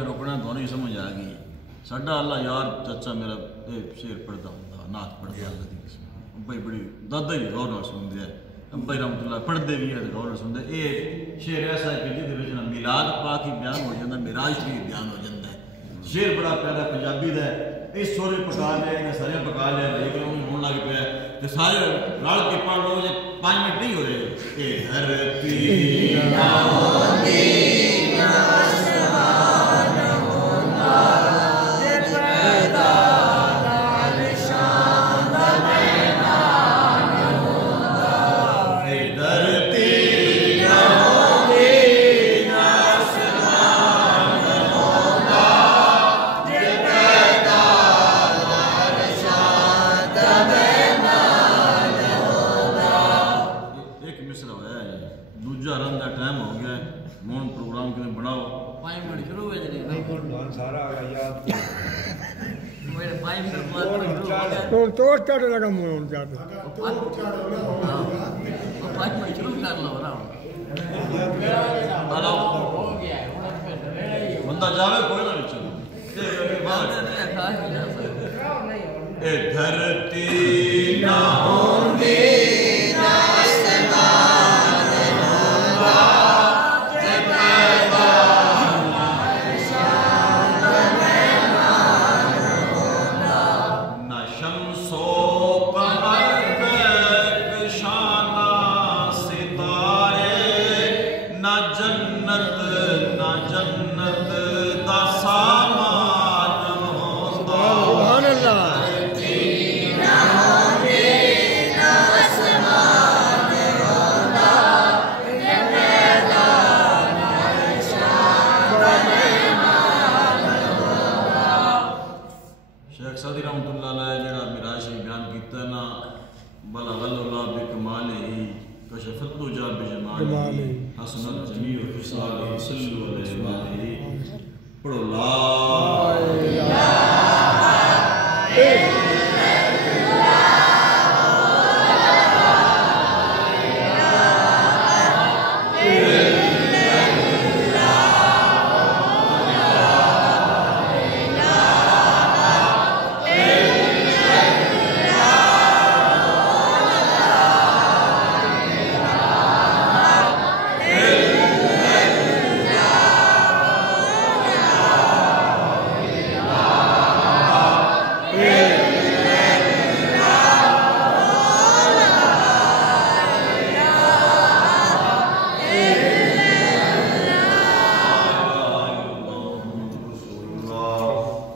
च रोकना दोनों ही समझ आ गई साडा अल्लाह यार चाचा मेरा शेर पढ़ता होंदा नात पढ़ता अब्बा ही बड़ी दादा ही गौर नाल सुनदे है अब्बा ही रहमतुल्लाह पढ़ते भी है गौर नाल सुनदे ये शेर ऐसा है कि जिहदे विच ना मिलाद पाक ही बयान हो जाता मिराज भी बयान हो जाता है शेर बड़ा प्यारा पंजाबी दा है इस सोरे पका लिया इन्हें सारे पका लिया देख लो होने लग पाया तो सारे रल के पढ़ लो जे 5 मिनट नहीं हो रहे ए धरती तोड़ चढ़ लगा मुँह जाके बंदा जावे कोई ना ए धरती ना होंगी पढ़ो ला